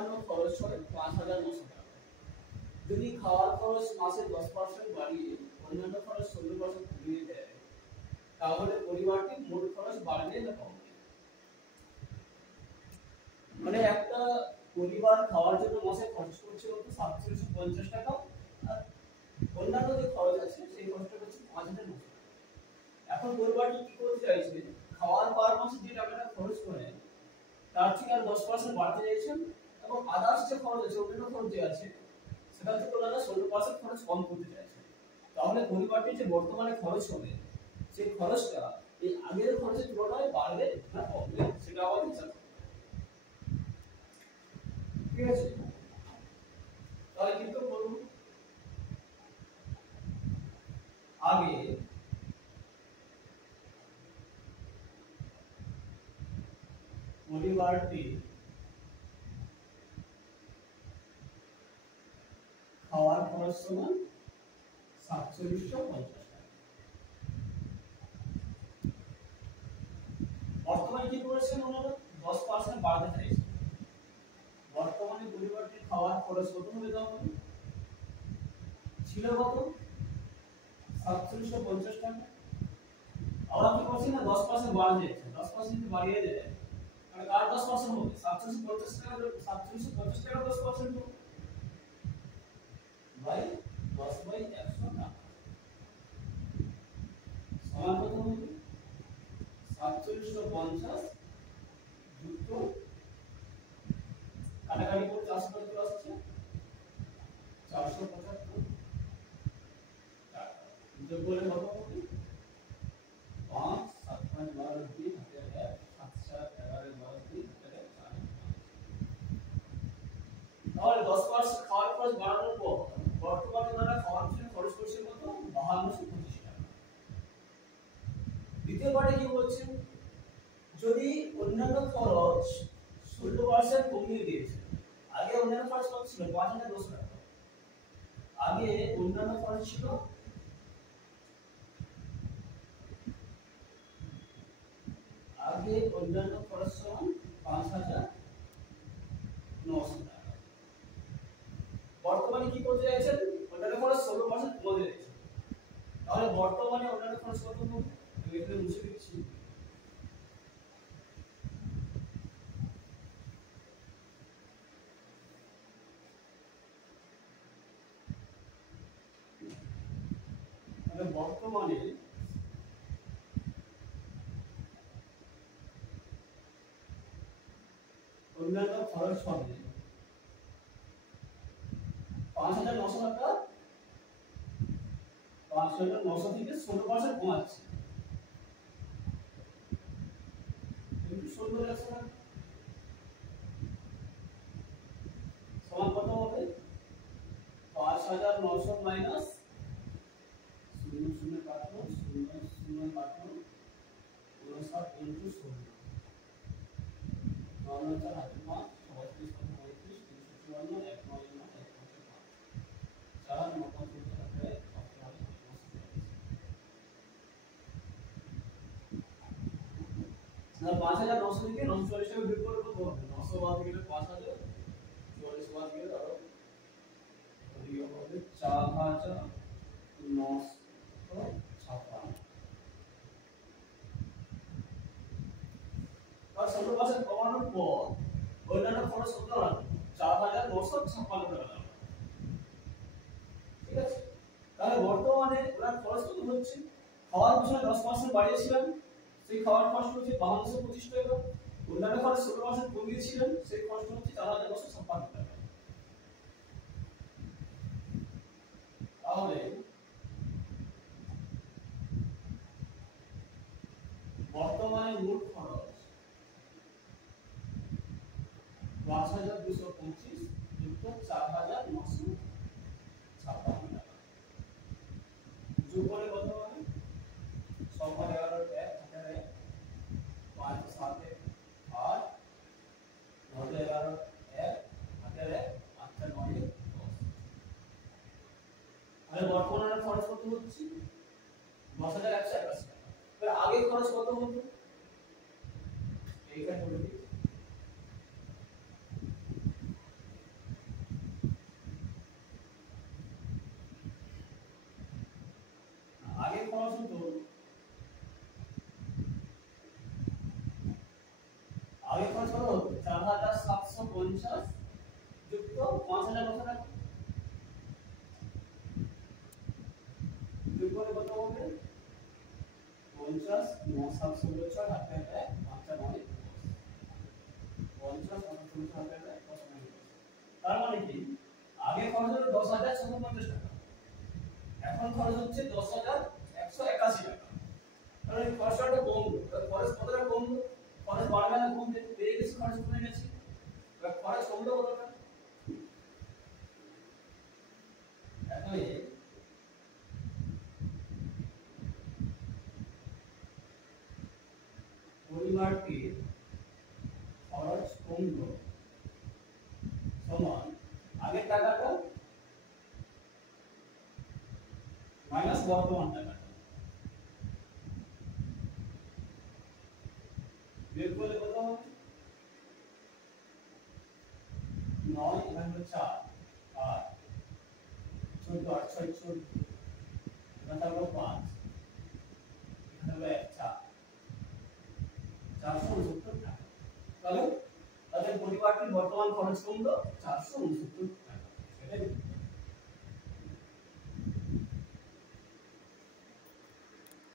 অন্যান্য খরচ হয় ৫,৯০০ টাকা। যদি খাওয়ার খরচ মাসে 10% বাড়িয়ে অন্যান্য খরচ 16% কমিয়ে দেয়, তাহলে পরিবারটির মোট খরচ বাড়বে না কমবে? মানে একটা পরিবার খাওয়ার জন্য মাসে খরচ করছে কত? ৭৫০ টাকা, আর অন্যান্য যে খরচ আছে সেই খরচটা হচ্ছে ৫,৯০০ টাকা। এখন পরিবারটি কি করতে চাইছে? খাওয়ার পার মাসে যে টাকাটা খরচ করে তার থেকে আর 10% বাড়তে চাইছেন, এবং আদার্স যে খরচ আছে, অন্যান্য খরচ যে আছে সেটা থেকে ওনারা 16% খরচ কম করতে চাইছেন। তাহলে পরিবারটির যে বর্তমানে খরচ হবে সেই খরচটা এই আগের খরচের তুলনায় বাড়বে না কমবে সেটা আবার হিসাব করতে হবে। ঠিক আছে, তাহলে কিন্তু বলুন, আগে পরিবারটি খাওয়ার খরচ সমান ৪৭৫০ টাকা। বর্তমানে কি করেছেন ওনারা? 10% বাড়াতে চাইছেন। বর্তমানে পরিবারটির খাওয়ার খরচ কত হবে? তাহলে ছিল কত? ৪৭৫০ টাকা। আমরা কি করছি না, 10% বাড়িয়ে দিয়েছে। 10% যদি বাড়িয়ে দেয় তাহলে কার 10% হবে? ৪৭৫০ টাকা, ৪৭৫০ টাকা 10% হবে বাই 10/100 টাকা সমান কত হবে? ৪৭৫০ যুক্ত কাটাকাটি করে ৪৭৫ আসছে ৪৭৫ টাকা, যোগ করলে কত হবে? ৫ ৭ ৫ ১২ ২ হাতে ১ ৭ ৭ ১১ ১২ ২ হাতে ৪। তাহলে 10% খাওয়ার খরচ বাড়ানোর পর বর্তমানে ওনারা খাওয়ার পিছনে খরচ করছে কত? ৫২২৫ টাকা। দ্বিতীয় পার্টে কি বলছেন? যদি অন্যান্য খরচ 16% কমিয়ে দিয়েছে, আগে অন্যান্য খরচ কত ছিল? ৫,৯০০ টাকা। আগে অন্যান্য খরচ ছিল সমান ৫,৯০০ টাকা। বর্তমানে কি করতে চাইছেন? অন্যান্য খরচ 16% কমিয়ে দিয়েছে। তাহলে বর্তমানে অন্যান্য খরচ কত হবে? আমি এখানে মুছে দিচ্ছি। বর্তমানে অন্যান্য খরচ হবে ৫,৯০০ টাকা। ৫,৯০০ থেকে 16% কমাচ্ছে, কিন্তু ১৬,০০০ টাকা সমান কত হবে? ৫,৯০০ মাইনাস ০০ কাটলো ০০ কাটলো ৫৯ ইনটু ১৬ ৯,০০০ হাতে ৫ ৩৫ ৩৫ ৩৫৪ ১ ৯ 9 ১ ৫ ৪ ৯ ৫ হাতে ৫,৯০০ থেকে ৯৪০ টাকা বিয়োগ করলে কত হবে? ৯০০ বাদ গেলে ৫,০০০, ৪০ বাদ গেলে আরো বিয়োগ হবে ৪,৯৫৬। আর 16% কমানোর পর অন্যান্য খরচ কত দাঁড়ালো? ৪,৯৫৬ টাকা দাঁড়ালো। ঠিক আছে, তাহলে বর্তমানে ওনার খরচ কত হচ্ছে? খাওয়ার পিছনে 10% বাড়িয়েছিলেন, সেই খাওয়ার খরচ হচ্ছে ৫,৯২৫ টাকা। অন্যান্য খরচ 16% কমিয়েছিলেন, সেই খরচ হচ্ছে ৪,৯৫৬ টাকা। তাহলে বর্তমানে মোট খরচ ৫,২২৫ যুক্ত ৪,৯৫৬ টাকা, যোগ করে কত হবে? ৬ ১১ ১ হাজার ১ ৫ ৭ ৮ ৯ ১১ ১ হাজার ১ ৫ ৯ ১০। তাহলে বর্তমানে খরচ কত হচ্ছে? ১০,১৮১ টাকা। তাহলে আগে খরচ কত হতো? এইখানে বলে দিই, 50 যুক্ত 5900 টাকা যোগ করে কত হবে 50 9 7 16 6 হাতে হাতে 5 9 50 9 হাতে হাতে কত মানে তার মানে কি আগে খরচ হলো 10650 টাকা এখন খরচ হচ্ছে 10181 টাকা তাহলে খরচটা কমলো খরচ কতটা কমলো খরচ বাড়বে না কমবে বেড়ে গেছে খরচ কমে গেছে এবার খরচ কমলো কতটা এখন পরিবারটির খরচ কমলো সমান আগের টাকাটা মাইনাস বর্তমান টাকাটা বিয়োগ করলে কত হবে 9 এখানে 4 আর 14 8 6 14 এখানে হলো 5 এখানে হলো 1 4 469 টাকা তাহলে তাদের পরিবারটির বর্তমান খরচ কমলো 469 টাকা সেটাই